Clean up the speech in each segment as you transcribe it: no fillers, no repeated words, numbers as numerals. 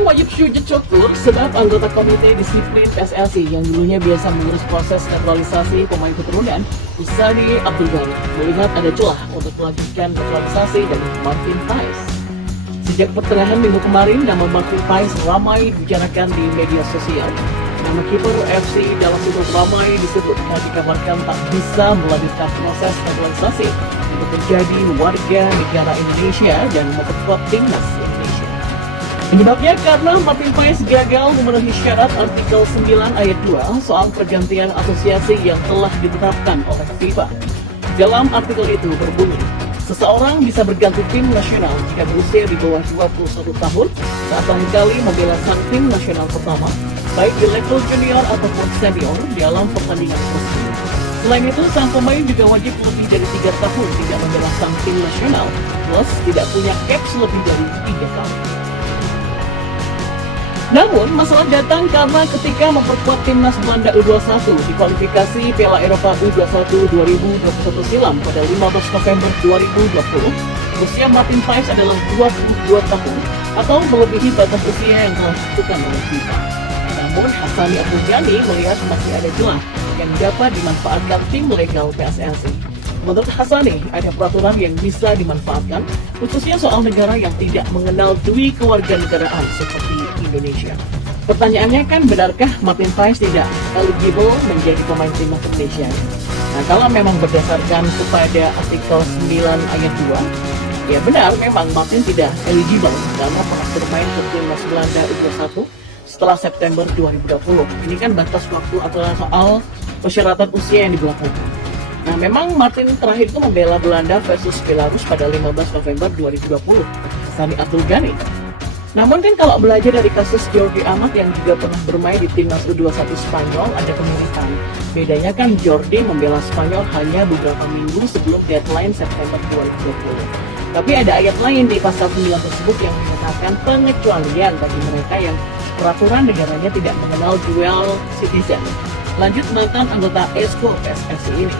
Martin wajib sujud syukur sebab anggota komite disiplin PSSI yang dulunya biasa mengurus proses naturalisasi pemain keturunan Usani Abdul Ghani melihat ada celah untuk melanjutkan naturalisasi dari Martin Paes. Sejak pertengahan minggu kemarin, nama Martin Paes ramai dibicarakan di media sosial. Nama kiper FC dalam situ ramai disebut karena dikabarkan tak bisa melanjutkan proses naturalisasi untuk menjadi warga negara Indonesia dan memperkuat timnas Indonesia. Penyebabnya karena Martin Paes gagal memenuhi syarat artikel 9 ayat 2 soal pergantian asosiasi yang telah ditetapkan oleh FIFA. Dalam artikel itu berbunyi, seseorang bisa berganti tim nasional jika berusia di bawah 21 tahun saat kali membela sang tim nasional pertama, baik di level junior ataupun senior dalam pertandingan resmi. Selain itu, sang pemain juga wajib lebih dari 3 tahun tidak membela sang tim nasional, plus tidak punya caps lebih dari 3 tahun. Namun, masalah datang karena ketika memperkuat timnas Belanda U21 di kualifikasi Piala Eropa U21 2021 silam pada 15 November 2020, usia Martin Paes adalah 22 tahun atau melebihi batas usia yang telah ditentukan oleh FIFA. Namun, Hassani Abdul Ghani melihat masih ada celah yang dapat dimanfaatkan tim legal PSSI. Menurut Hassani, ada peraturan yang bisa dimanfaatkan, khususnya soal negara yang tidak mengenal dui kewarganegaraan seperti Indonesia. Pertanyaannya kan, benarkah Martin Paes tidak eligible menjadi pemain timnas Indonesia? Nah, kalau memang berdasarkan kepada artikel 9 ayat 2, ya benar memang Martin tidak eligible karena pernah bermain ke timnas Belanda U21 setelah September 2020. Ini kan batas waktu aturan soal persyaratan usia yang diberlakukan. Nah, memang Martin terakhir itu membela Belanda versus Belarus pada 15 November 2020, Hassani Abdul Ghani. Namun kan kalau belajar dari kasus Jordi Amat yang juga pernah bermain di timnas U21 Spanyol, ada kemiripan. Bedanya kan Jordi membela Spanyol hanya beberapa minggu sebelum deadline September 2020. Tapi ada ayat lain di pasal 9 tersebut yang menyatakan pengecualian bagi mereka yang peraturan negaranya tidak mengenal dual citizen. Lanjut mantan anggota ESCO PSSI ini.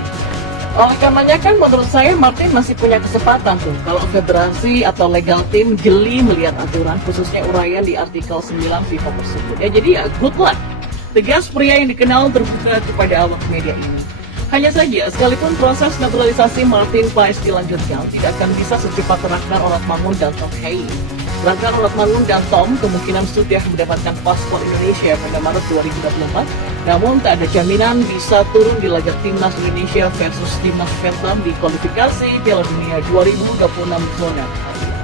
Oleh karenanya kan menurut saya Martin masih punya kesempatan tuh kalau federasi atau legal team jeli melihat aturan, khususnya uraian di artikel 9 FIFA tersebut. Ya jadi ya good luck. Tegas pria yang dikenal terbuka kepada awak media ini. Hanya saja, sekalipun proses naturalisasi Martin Paes dilanjutkan, tidak akan bisa secepat Ragnar Oratmangun dan Tom Hey. Ragnar Oratmangun dan Tom kemungkinan sudah mendapatkan paspor Indonesia pada Maret 2024, namun tak ada jaminan bisa turun di laga timnas Indonesia versus timnas Vietnam di kualifikasi Piala Dunia 2026 zona Asia.